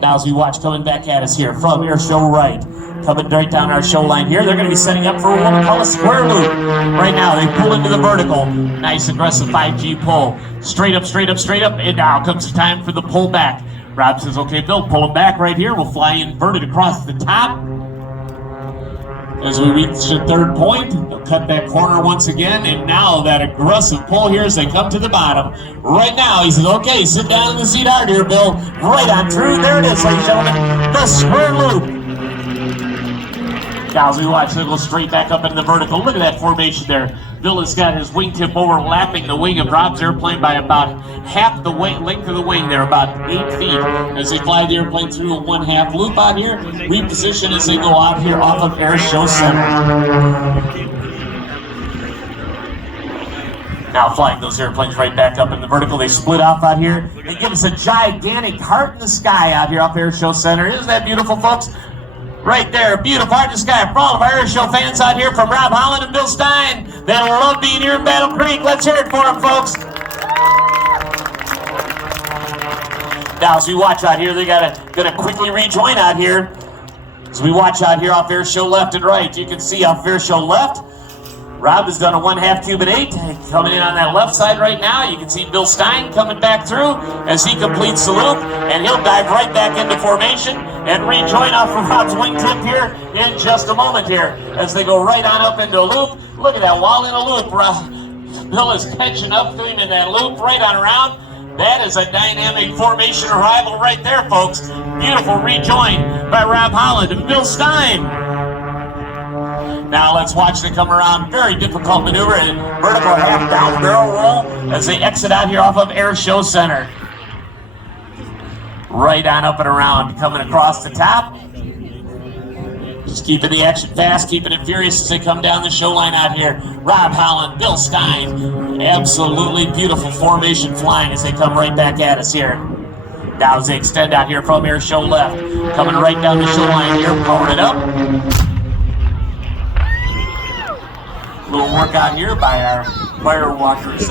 Now as we watch coming back at us here from Air Show Right, coming right down our show line here, they're going to be setting up for what we call a square loop. Right now they pull into the vertical, nice aggressive 5G pull, straight up, straight up, straight up, and now comes the time for the pull back. Rob says, okay, Bill, pull him back right here. We'll fly inverted across the top. As we reach the third point, they'll cut that corner once again, and now that aggressive pull here as they come to the bottom. Right now, he says, okay, sit down in the seat hard here, Bill. Right on through. There it is, ladies and gentlemen, the square loop. Now as we watch, they'll go straight back up into the vertical. Look at that formation there. Bill has got his wingtip overlapping the wing of Rob's airplane by about half the length of the wing there, about 8 feet. As they fly the airplane through a 1/2 loop out here, reposition as they go out here off of Air Show Center. Now flying those airplanes right back up in the vertical. They split off out here. They give us a gigantic heart in the sky out here off Air Show Center. Isn't that beautiful, folks? Right there, beautiful heart in the sky for all of our Air Show fans out here from Rob Holland and Bill Stein that love being here in Battle Creek. Let's hear it for them, folks. Now as we watch out here, they're gonna quickly rejoin out here. As we watch out here off Air Show left and right, you can see off Air Show left, Rob has done a 1/2 cube at 8, coming in on that left side right now. You can see Bill Stein coming back through as he completes the loop, and he'll dive right back into formation and rejoin off of Rob's wingtip here in just a moment here as they go right on up into a loop. Look at that, while in a loop, Bill is catching up to him in that loop right on around. That is a dynamic formation arrival right there, folks. Beautiful rejoin by Rob Holland and Bill Stein. Now let's watch them come around. Very difficult maneuver and vertical half down barrel roll as they exit out here off of Air Show Center. Right on up and around, coming across the top. Just keeping the action fast, keeping it furious as they come down the show line out here. Rob Holland, Bill Stein, absolutely beautiful formation flying as they come right back at us here. Now as they extend out here from Air Show left, coming right down the show line here, powering it up. Little workout here by our Firewalkers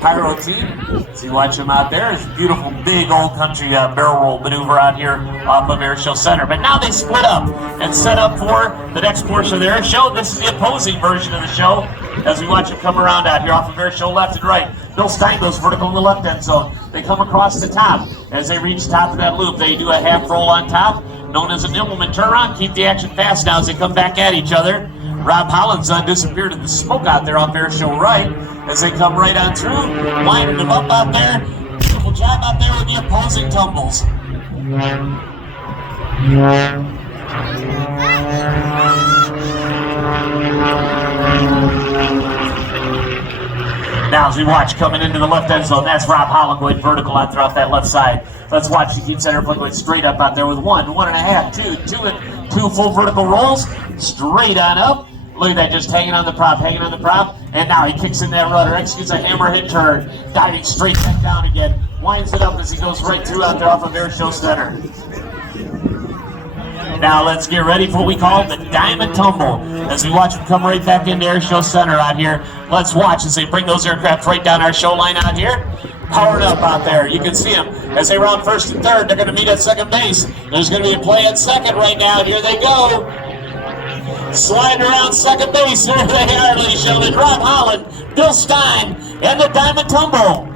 Pyro team. So you watch them out there. It's a beautiful big old country barrel roll maneuver out here off of Air Show Center. But now they split up and set up for the next portion of the air show. This is the opposing version of the show as we watch them come around out here off of Air Show left and right. Bill Stein goes vertical in the left end zone. They come across the top. As they reach the top of that loop, they do a half roll on top, known as an Immelman turnaround. Keep the action fast now as they come back at each other. Rob Holland's disappeared in the smoke out there off Air Show right as they come right on through, winding them up out there. Beautiful job out there with the opposing tumbles. Now as we watch coming into the left end zone, that's Rob Holland going vertical out there off that left side. Let's watch the keep center play going straight up out there with 1, 1.5, 2 full vertical rolls, straight on up. Look at that, just hanging on the prop, and now he kicks in that rudder, executes a hammerhead turn, diving straight back down again, winds it up as he goes right through out there off of Air Show Center. Now let's get ready for what we call the Diamond Tumble. As we watch them come right back into Air Show Center out here, let's watch as they bring those aircraft right down our show line out here. Powered up out there. You can see them as they round first and third. They're going to meet at second base. There's going to be a play at second right now. Here they go. Sliding around second base. There they are, ladies and gentlemen. Rob Holland, Bill Stein, and the Diamond Tumble.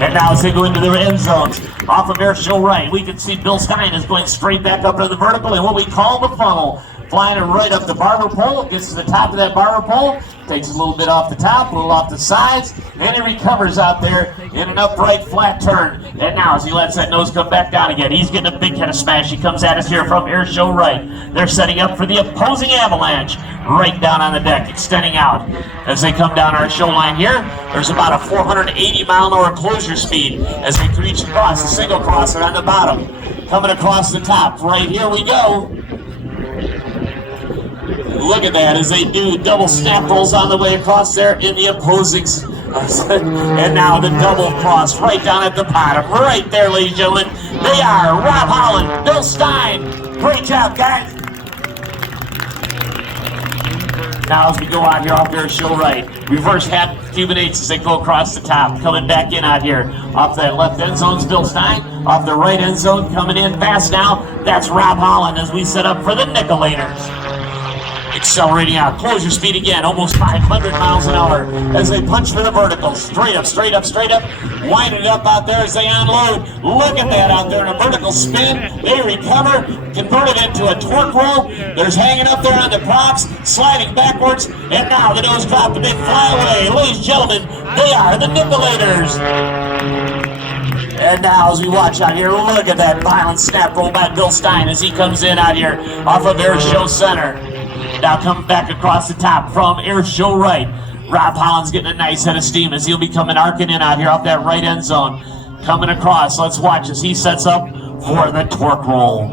And now as they go into their end zones, off of Air Show right, we can see Bill Stein is going straight back up to the vertical in what we call the funnel. Flying it right up the barber pole, gets to the top of that barber pole, takes a little bit off the top, a little off the sides, and he recovers out there in an upright flat turn. And now as he lets that nose come back down again, he's getting a big head of smash. He comes at us here from Air Show right. They're setting up for the opposing avalanche right down on the deck, extending out. As they come down our show line here, there's about a 480-mile-an-hour closure speed as they reach across the single crosser on the bottom. Coming across the top, right here we go. Look at that as they do double snap rolls on the way across there in the opposing. And now the double cross right down at the bottom. Right there, ladies and gentlemen. They are Rob Holland, Bill Stein. Great job, guys. Now as we go out here off their show right, reverse hat Cuban 8s as they go across the top. Coming back in out here off that left end zone's Bill Stein. Off the right end zone coming in fast now. That's Rob Holland as we set up for the Nicolators. Accelerating out, close your speed again, almost 500 miles an hour as they punch for the vertical. Straight up, straight up, straight up. Winding it up out there as they unload. Look at that out there in a vertical spin. They recover, convert it into a torque roll. There's hanging up there on the props, sliding backwards, and now the nose drop, the big flyaway. Ladies and gentlemen, they are the Nicolators. And now as we watch out here, look at that violent snap roll by Bill Stein as he comes in out here off of Air Show Center. Now coming back across the top from Air Show right. Rob Holland's getting a nice head of steam as he'll be coming arcing in out here off that right end zone. Coming across, let's watch as he sets up for the torque roll.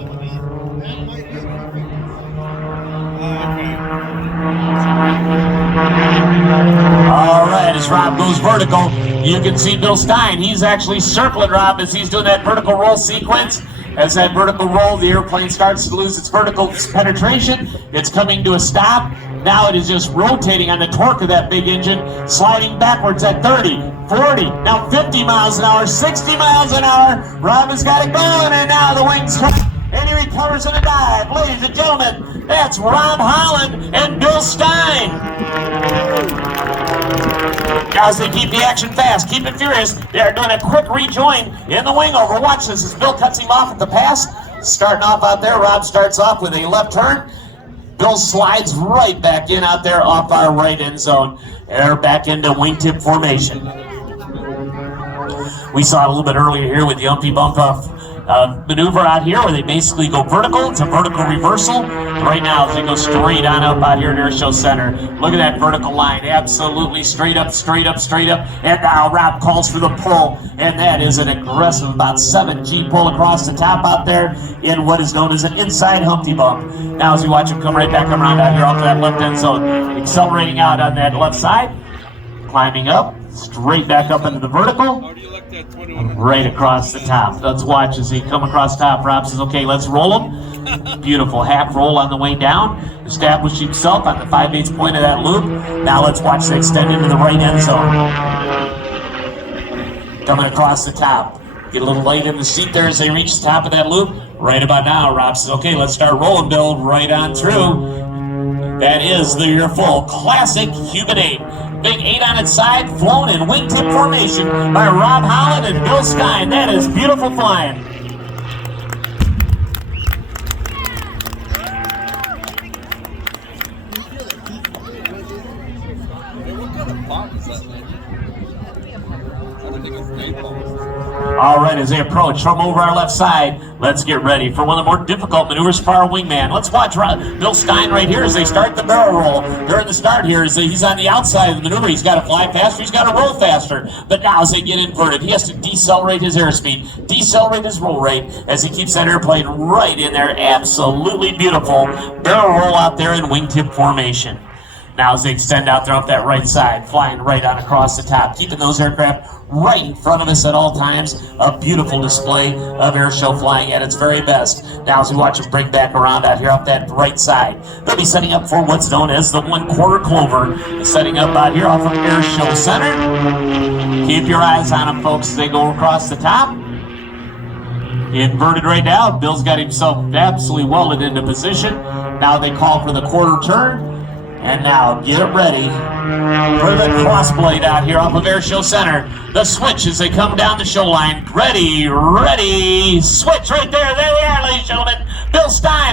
All right, as Rob goes vertical, you can see Bill Stein. He's actually circling Rob as he's doing that vertical roll sequence. As that vertical roll, the airplane starts to lose its vertical penetration. It's coming to a stop. Now it is just rotating on the torque of that big engine, sliding backwards at 30, 40, now 50 miles an hour, 60 miles an hour. Rob has got it going, and now the wings drop, and he recovers in a dive. Ladies and gentlemen, that's Rob Holland and Bill Stein. As they keep the action fast, keep it furious, they are doing a quick rejoin in the wing over. Watch this as Bill cuts him off at the pass. Starting off out there, Rob starts off with a left turn. Bill slides right back in out there off our right end zone. They're back into wingtip formation. We saw it a little bit earlier here with the umpy bump off maneuver out here where they basically go vertical. It's a vertical reversal. Right now, as they go straight on up out here at Air Show Center. Look at that vertical line. Absolutely straight up, straight up, straight up. And now Rob calls for the pull. And that is an aggressive about 7G pull across the top out there in what is known as an inside Humpty bump. Now as you watch him come right back around out here off that left end zone. Accelerating out on that left side. Climbing up. Straight back up into the vertical. Right across the top. Let's watch as he come across top. Rob says, okay, let's roll him. Beautiful half roll on the way down. Establish himself on the 5/8 point of that loop. Now let's watch the extend into the right end zone. Coming across the top. Get a little light in the seat there as they reach the top of that loop. Right about now, Rob says, okay, let's start rolling, Bill. Right on through. That is your full classic Cuban 8. Big 8 on its side, flown in wingtip formation by Rob Holland and Bill Stein. That is beautiful flying. All right, as they approach from over our left side, let's get ready for one of the more difficult maneuvers for our wingman. Let's watch Bill Stein right here as they start the barrel roll. During the start here, he's on the outside of the maneuver. He's got to fly faster, he's got to roll faster. But now as they get inverted, he has to decelerate his airspeed, decelerate his roll rate as he keeps that airplane right in there. Absolutely beautiful barrel roll out there in wingtip formation. Now as they extend out there off that right side, flying right on across the top, keeping those aircraft right in front of us at all times. A beautiful display of air show flying at its very best. Now as we watch them bring back around out here off that right side, they'll be setting up for what's known as the 1/4 clover. Setting up out here off of Air Show Center. Keep your eyes on them, folks, as they go across the top. Inverted right now. Bill's got himself absolutely welded into position. Now they call for the quarter turn. And now, get ready for the crossblade out here off of Air Show Center. The switch as they come down the show line. Ready, ready, switch right there. There they are, ladies and gentlemen. Bill Stein.